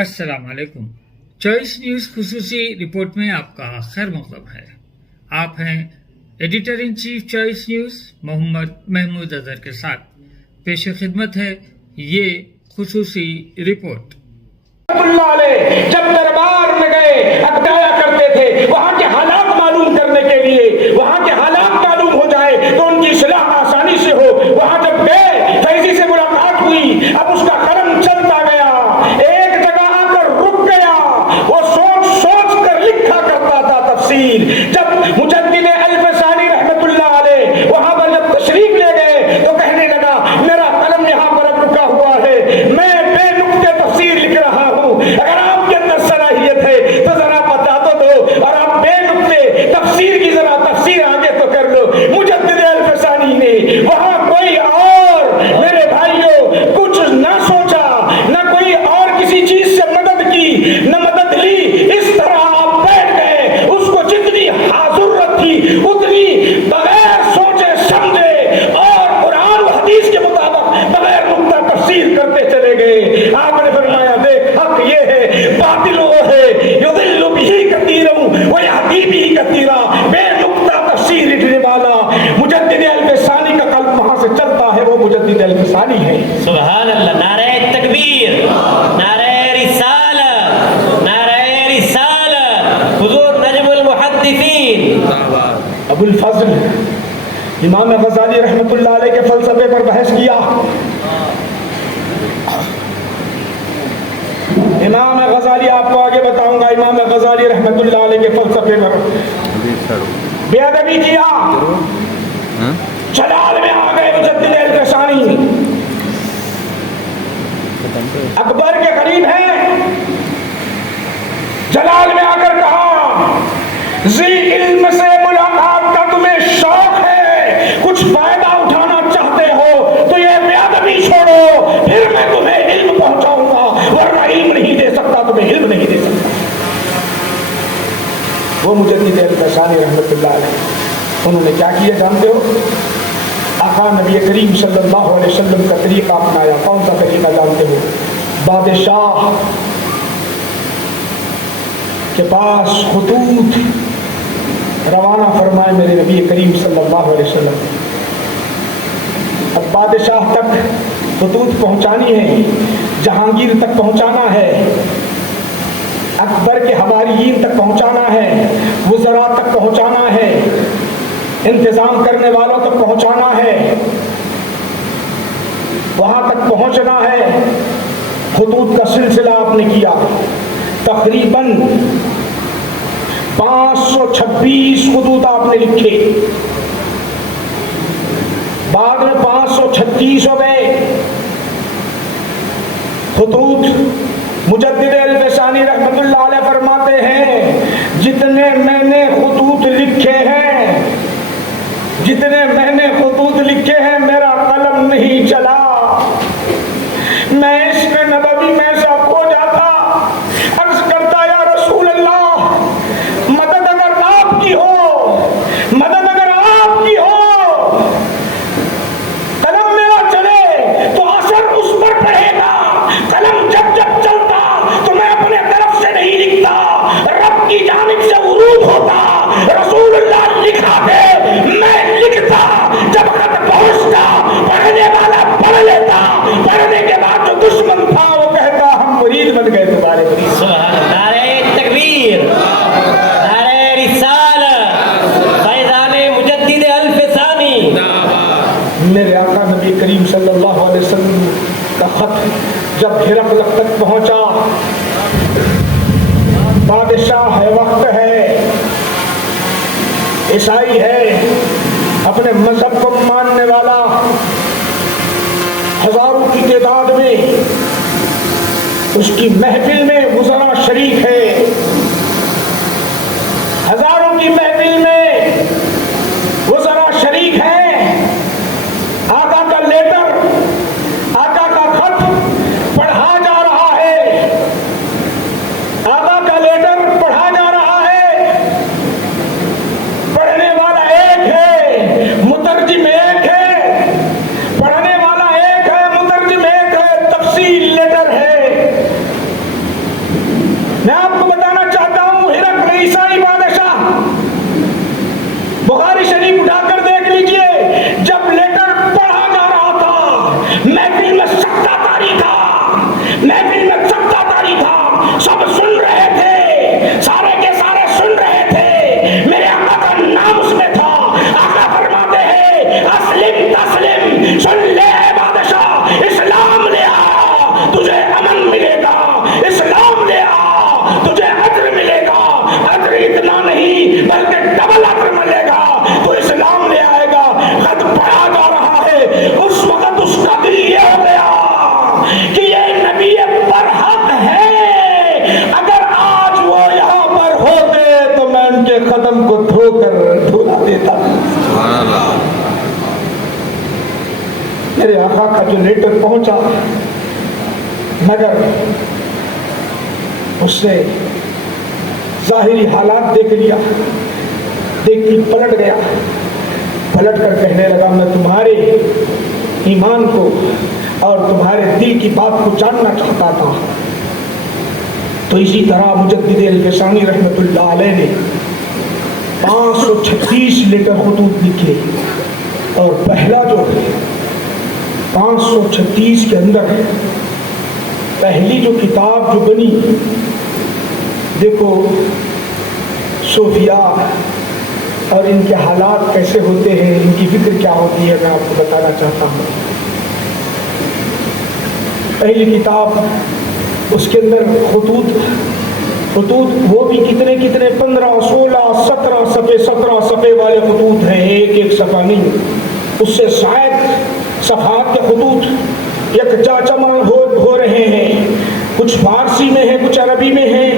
السلام علیکم۔ Choice news خصوصی رپورٹ میں آپ کا خیر مقدم ہے۔ آپ ہیں editor in chief choice news Muhammad Mahmood Azhar کے ساتھ۔ پیش خدمت ہے یہ خصوصی رپورٹ۔ اللہ علیہ جب دربار میں گئے اکتایا کرتے تھے وہاں کے حالات معلوم کرنے کے لیے، وہاں کے حالات معلوم ہو جائے تو ان کی اصلاح آسانی سے ہو۔ وہاں جب گئے فیضی سے ملاقات ہوئی، اب اس کا قلم چلتا گیا، ایک جگہ آ کر رک گیا، وہ سوچ سوچ کر لکھا کرتا تھا تفسیر۔ جب مجدد الفسانی رحمت اللہ علیہ وہاں پر جب تشریف لے گئے تو کہنے لگا میرا قلم یہاں پر اب رکا ہوا ہے، میں بے نقطے تفسیر لکھ رہا ہوں، اگر آپ کے اندر صلاحیت ہے تو ذرا بتا تو دو، اور آپ بے نقطے تفسیر کی ذرا تفسیر آگے تو کر لو۔ مجدد الفسانی نے وہاں کوئی اور میرے بھائیوں کچھ نہ سوچا، نہ کوئی اور کسی چیز سے مدد کی، نہ مدد لی، اس طرح آپ بیٹھ گئے، اس کو جتنی ضرورت تھی اتنی بغیر سوچے سمجھے اور قرآن و حدیث کے مطابق بغیر نقطہ تفسیر کرتے چلے گئے۔ آپ نے فرمایا دیکھ حق یہ ہے، باطل وہ ہے، یضل بہ کثیرا ویہدی بہ کثیرا، بے نقطہ تفسیر لکھنے والا مجدد الفسانی کا قلب وہاں سے چلتا ہے، وہ مجدد الفسانی ہے۔ سبحان اللہ، نعرہ تکبیر، نعرہ رسالت، نعرہ رسالت، حضور نجم المحدثین ابو الفضل امام غزالی رحمت اللہ علیہ کے فلسفے پر بحث کیا۔ امام غزالی آپ کو آگے بتاؤں گا، امام غزالی رحمت اللہ علیہ کے فلسفے پر بے ادبی کیا، جلال میں آ گئے مجدد الفسانی، اکبر کے قریب ہیں، جلال میں آ کر کہا ذی علم سے ملاقات کا تمہیں شوق ہے، کچھ فائدہ اٹھانا چاہتے ہو تو یہ بے ادبی چھوڑو، پھر میں تمہیں علم پہنچاؤں گا، ورنہ علم نہیں دے سکتا، تمہیں علم نہیں دے سکتا۔ وہ مجدد الفسانی رحمت اللہ علیہ انہوں نے کیا کیا جانتے ہو؟ آقا نبی کریم صلی اللہ علیہ وسلم کا طریقہ اپنایا۔ کون سا طریقہ جانتے ہو؟ بادشاہ کے پاس خطوط روانہ فرمائے میرے نبی کریم صلی اللہ علیہ وسلم۔ اب بادشاہ تک خطوط پہنچانی ہے، جہانگیر تک پہنچانا ہے، اکبر کے حواریین تک پہنچانا ہے، وزراء تک پہنچانا ہے، انتظام کرنے والوں تک پہنچانا ہے، وہاں تک پہنچنا ہے۔ خطوط کا سلسلہ آپ نے کیا، تقریباً 526 خطوط آپ نے لکھے، بعد میں 536 ہو گئے خطوط۔ مجدد الفسانی رحمت اللہ علیہ فرماتے ہیں جتنے میں نے خطوط لکھے ہیں، جتنے میں نے خطوط لکھے ہیں میرا قلم نہیں چلا، میں عشق نبوی میں سب ہو جاتا، عرض کرتا یا رسول اللہ مدد اگر آپ کی ہو، مدد اگر آپ کی ہو، قلم میرا چلے تو اثر اس پر پڑے گا، قلم جب جب چلتا تو میں اپنے طرف سے نہیں لکھتا، رب کی جانب سے ورود ہوتا، رسول اللہ لکھا دے میں لکھتا، جب خط پہنچتا پڑھنے والا پڑھ لیتا، پڑھنے کے بعد جو دشمن تھا وہ کہتا ہم مرید بن گئے تمہارے مرید۔ سبحان اللہ، نعرہ تکبیر، نعرہ رسالت، فیضان مجدد الفسانی۔ میرے آقا نبی کریم صلی اللہ علیہ وسلم کا خط جب ہرقل تک پہنچا، بادشاہ ہے، وقت ہے، عیسائی ہے، اپنے مذہب کو ماننے والا، ہزاروں کی تعداد میں اس کی محفل میں وزراء شریک ہے، ہزاروں کی محفل میں وزراء شریک ہیں، آقا کا لیٹر، آقا کا خط پڑھا جا رہا ہے، آقا کا لیٹر پڑھا جا رہا ہے، پڑھنے والا ایک ہے، مترجم ایک ہے، پڑھنے والا ایک ہے، مترجم ایک ہے، تفصیل لیٹر ہے، امن ملے گا. اسلام لے آ, تجھے اجر ملے گا. اجر اتنا نہیں بلکہ ڈبل اجر ملے گا. تو اسلام لے آئے گا. خط پڑھا جا رہا ہے, اس وقت اس کا دل یہ ہو گیا کہ یہ نبی برحق ہے. اگر آج وہ یہاں پر ہوتے تو میں ان کے قدم کو دھو کر دھلا دیتا. میرے آقا کا جو لیٹر پہنچا, مگر اس نے ظاہری حالات دیکھ لیا, دیکھ کے پلٹ گیا. پلٹ کر کہنے لگا میں تمہارے ایمان کو اور تمہارے دل کی بات کو جاننا چاہتا تھا. تو اسی طرح مجدد الفسانی رحمت اللہ علیہ نے 536 لیٹر خطوط لکھے, اور پہلا جو 536 کے اندر پہلی جو کتاب جو بنی, دیکھو صوفیاء اور ان کے حالات کیسے ہوتے ہیں, ان کی فکر کیا ہوتی ہے, میں آپ کو بتانا چاہتا ہوں. پہلی کتاب, اس کے اندر خطوط وہ بھی کتنے 15 16 17 صفحے والے خطوط ہیں, ایک صفحہ نہیں, اس سے شاید صفحات کے خطوط یکجا جمع ہو رہے ہیں. کچھ فارسی میں ہیں, کچھ عربی میں ہیں,